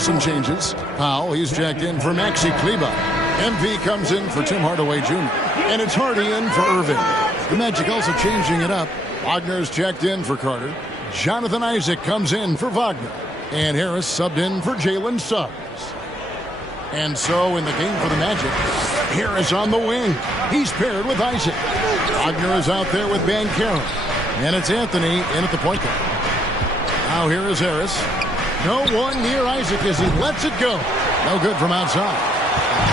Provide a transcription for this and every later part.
some changes. Powell, he's checked in for Maxi Kleber. MP comes in for Tim Hardaway Jr. And it's Hardy in for Irving. The Magic also changing it up. Wagner's checked in for Carter. Jonathan Isaac comes in for Wagner. And Harris subbed in for Jalen Suggs. And so in the game for the Magic, Harris on the wing. He's paired with Isaac. Wagner is out there with Banchero. And it's Anthony in at the point guard. Now here is Harris. No one near Isaac as he lets it go. No good from outside.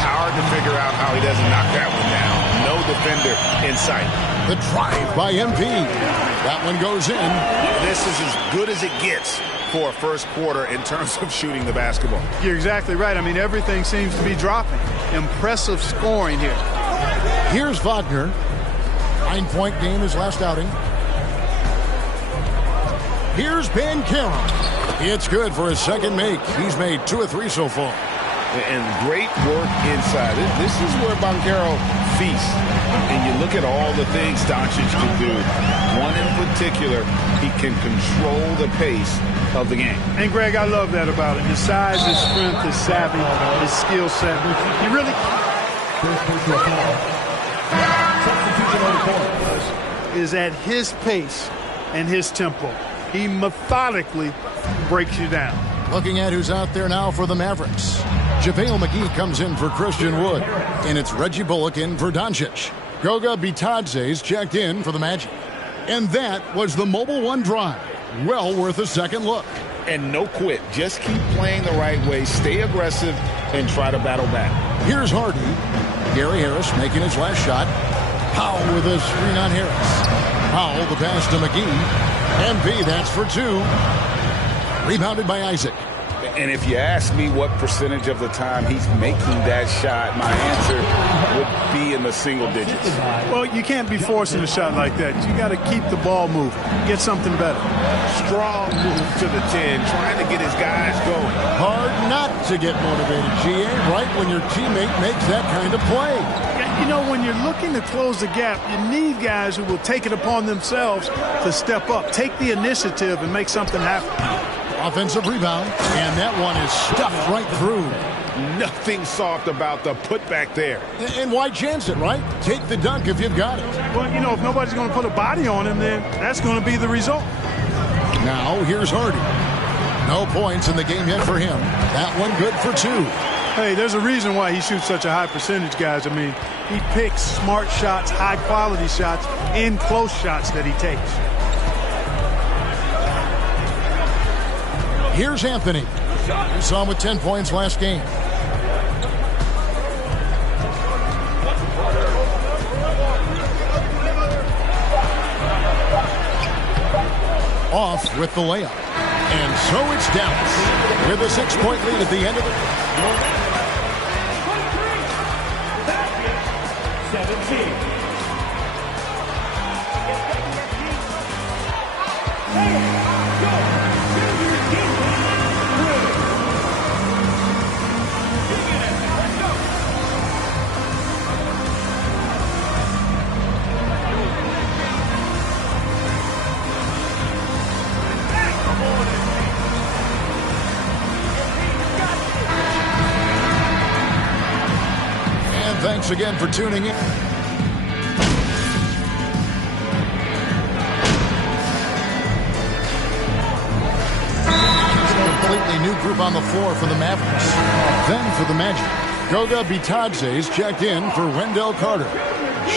Hard to figure out how he doesn't knock that one down. No defender in sight. The drive by MP. That one goes in. This is as good as it gets for a first quarter in terms of shooting the basketball. You're exactly right. I mean, everything seems to be dropping. Impressive scoring here. Here's Wagner. 9-point game his last outing. Here's Banchero. It's good for his second make. He's made 2 of 3 so far. And great work inside. This is where Banchero feasts. And you look at all the things Doncic can do. One in particular, he can control the pace of the game. And, Greg, I love that about him. His size, his strength, his savvy, his skill set. He really is at his pace and his tempo. He methodically breaks you down. Looking at who's out there now for the Mavericks. JaVale McGee comes in for Christian Wood. And it's Reggie Bullock in for Doncic. Goga Bitadze's checked in for the Magic. And that was the Mobile One drive. Well worth a second look. And no quit. Just keep playing the right way. Stay aggressive and try to battle back. Here's Hardy. Gary Harris making his last shot. Powell with a screen on Harris. Powell the pass to McGee. MP, that's for 2. Rebounded by Isaac. And if you ask me what percentage of the time he's making that shot, my answer would be in the single digits. Well, you can't be forcing a shot like that. You got to keep the ball moving. Get something better. Strong move to the 10, trying to get his guys going. Hard not to get motivated, GA, right when your teammate makes that kind of play. You know, when you're looking to close the gap, you need guys who will take it upon themselves to step up, take the initiative, and make something happen. Offensive rebound, and that one is stuffed right through. Nothing soft about the putback there. And why chance it, right? Take the dunk if you've got it. Well, you know, if nobody's going to put a body on him, then that's going to be the result. Now, here's Hardy. No points in the game yet for him. That one good for 2. Hey, there's a reason why he shoots such a high percentage, guys. I mean, he picks smart shots, high-quality shots, and close shots that he takes. Here's Anthony. We saw him with 10 points last game. Off with the layup. And so it's Dallas with a 6-point lead at the end of it. 17. Thanks again for tuning in. Completely new group on the floor for the Mavericks. Then for the Magic, Goga Bitadze's checked in for Wendell Carter.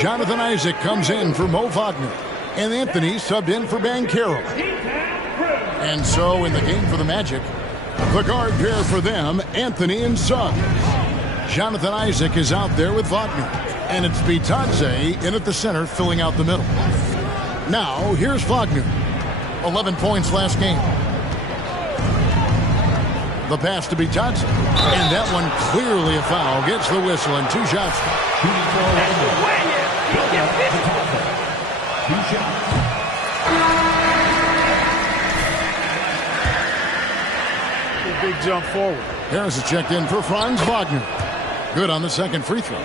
Jonathan Isaac comes in for Mo Wagner. And Anthony subbed in for Banchero. And so in the game for the Magic, the guard pair for them, Anthony and Suggs. Jonathan Isaac is out there with Wagner. And it's Bitadze in at the center, filling out the middle. Now, here's Wagner. 11 points last game. The pass to Bitadze. And that one clearly a foul. Gets the whistle and 2 shots. A big jump forward. Harris is checked in for Franz Wagner. Good on the second free throw.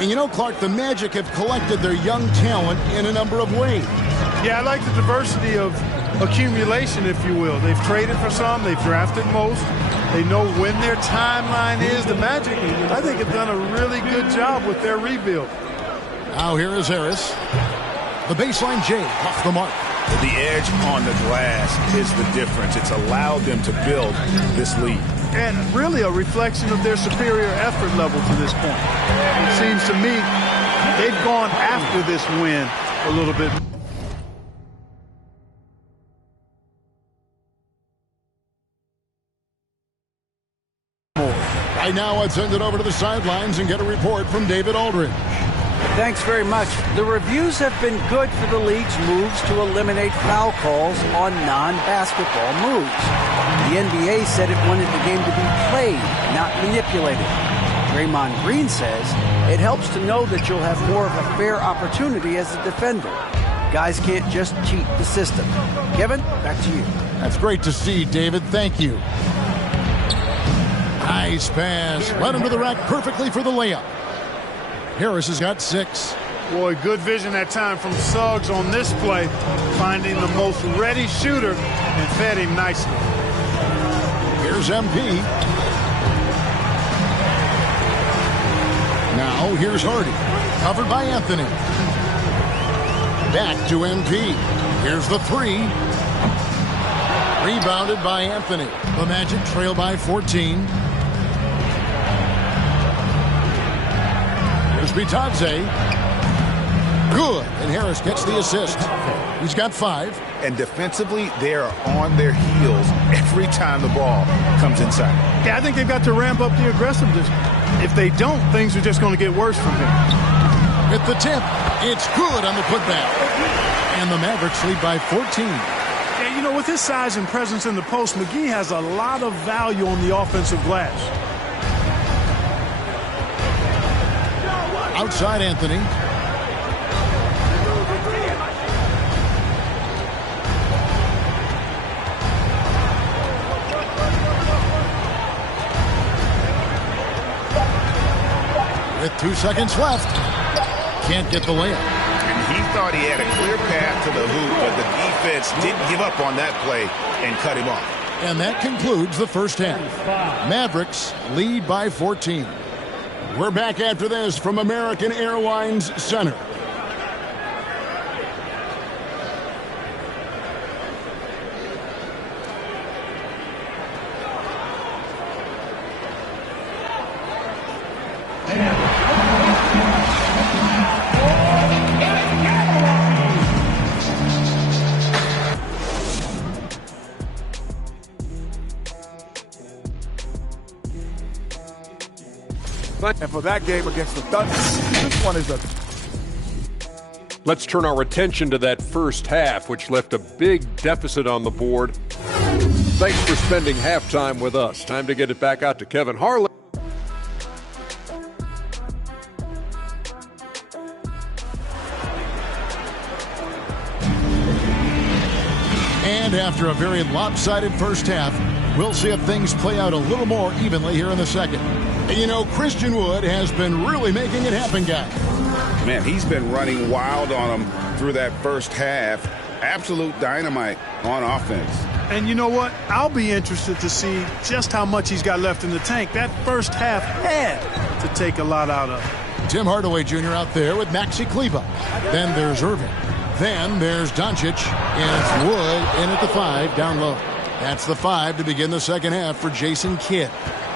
And you know, Clark, the Magic have collected their young talent in a number of ways. Yeah, I like the diversity of accumulation, if you will. They've traded for some, they've drafted most. They know when their timeline is. The Magic, I think, have done a really good job with their rebuild. Now here is Harris. The baseline J off the mark. The edge on the glass is the difference. It's allowed them to build this lead. And really a reflection of their superior effort level to this point. It seems to me they've gone after this win a little bit. Right now, let's send it over to the sidelines and get a report from David Aldridge. Thanks very much. The reviews have been good for the league's moves to eliminate foul calls on non-basketball moves. The NBA said it wanted the game to be played, not manipulated. Draymond Green says it helps to know that you'll have more of a fair opportunity as a defender. Guys can't just cheat the system. Kevin, back to you. That's great to see, David. Thank you. Nice pass. Led him to the rack perfectly for the layup. Harris has got 6. Boy, good vision that time from Suggs on this play, finding the most ready shooter and fed him nicely. Here's MP. Now here's Hardy, covered by Anthony. Back to MP. Here's the 3. Rebounded by Anthony. The Magic trail by 14. Here's Bitadze. Good. And Harris gets the assist. He's got 5. And defensively, they are on their heels every time the ball comes inside. Yeah, I think they've got to ramp up the aggressiveness. If they don't, things are just going to get worse from here. At the tip. It's good on the putback. And the Mavericks lead by 14. Yeah, you know, with his size and presence in the post, McGee has a lot of value on the offensive glass. Outside Anthony. With 2 seconds left. Can't get the layup. And he thought he had a clear path to the hoop, but the defense didn't give up on that play and cut him off. And that concludes the first half. Mavericks lead by 14. We're back after this from American Airlines Center. And for that game against the Thunder, this one is a... Let's turn our attention to that first half, which left a big deficit on the board. Thanks for spending halftime with us. Time to get it back out to Kevin Harlan. And after a very lopsided first half, we'll see if things play out a little more evenly here in the second. You know, Christian Wood has been really making it happen, guys. Man, he's been running wild on them through that first half. Absolute dynamite on offense. And you know what? I'll be interested to see just how much he's got left in the tank. That first half had to take a lot out of it. Tim Hardaway Jr. out there with Maxi Kleber. Then there's Irving. Then there's Doncic. And it's Wood in at the 5 down low. That's the 5 to begin the second half for Jason Kidd.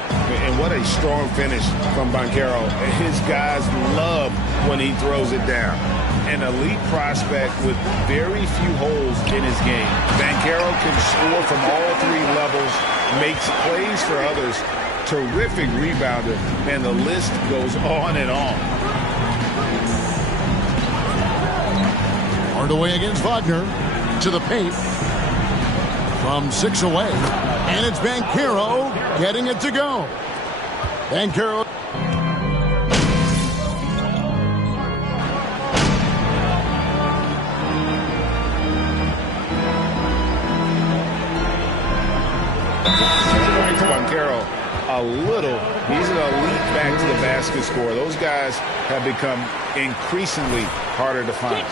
And what a strong finish from Banchero. His guys love when he throws it down. An elite prospect with very few holes in his game. Banchero can score from all 3 levels, makes plays for others, terrific rebounder, and the list goes on and on. Hardaway against Wagner to the paint. From 6 away. And it's Banchero getting it to go. Banchero. Banchero, a little. He's an elite back to the basket scorer. Those guys have become increasingly harder to find.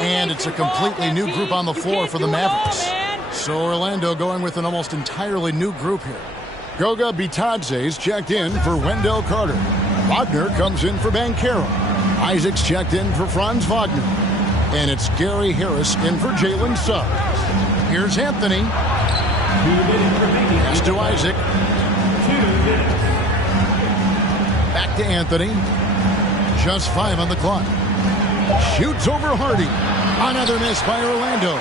And it's a completely new group on the floor for the Mavericks. So Orlando going with an almost entirely new group here. Goga Bitadze's checked in for Wendell Carter. Wagner comes in for Banchero. Isaac's checked in for Franz Wagner. And it's Gary Harris in for Jalen Suggs. Here's Anthony. Pass to Isaac. Back to Anthony. Just 5 on the clock. Shoots over Hardy. Another miss by Orlando.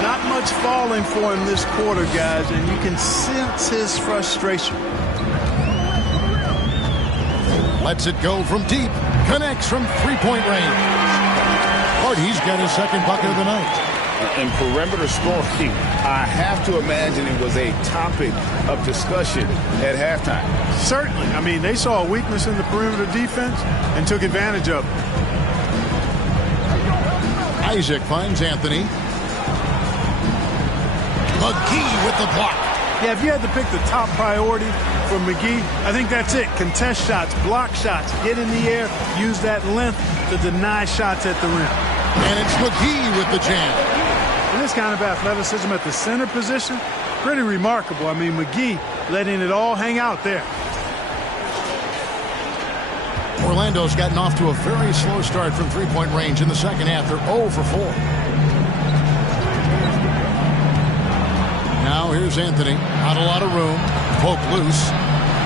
Not much falling for him this quarter, guys, and you can sense his frustration. Lets it go from deep. Connects from three-point range. Hardy's got his second bucket of the night. And perimeter scoring, I have to imagine it was a topic of discussion at halftime. Certainly. I mean, they saw a weakness in the perimeter defense and took advantage of it. Isaac finds Anthony. McGee with the block. Yeah, if you had to pick the top priority for McGee, I think that's it. Contest shots, block shots, get in the air, use that length to deny shots at the rim. And it's McGee with the jam. And this kind of athleticism at the center position, pretty remarkable. I mean, McGee letting it all hang out there. Orlando's gotten off to a very slow start from three-point range in the second half. They're 0 for 4. Now here's Anthony. Not a lot of room. Poke loose.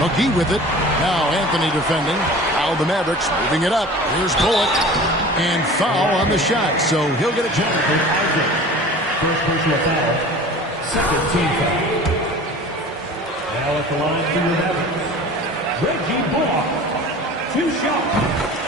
McGee with it. Now Anthony defending. Now the Mavericks moving it up. Here's Bullock. And foul on the shot. So he'll get a chance. First personal foul. Second team foul. Now at the line for your Mavericks, Reggie Bullock. 2 shots.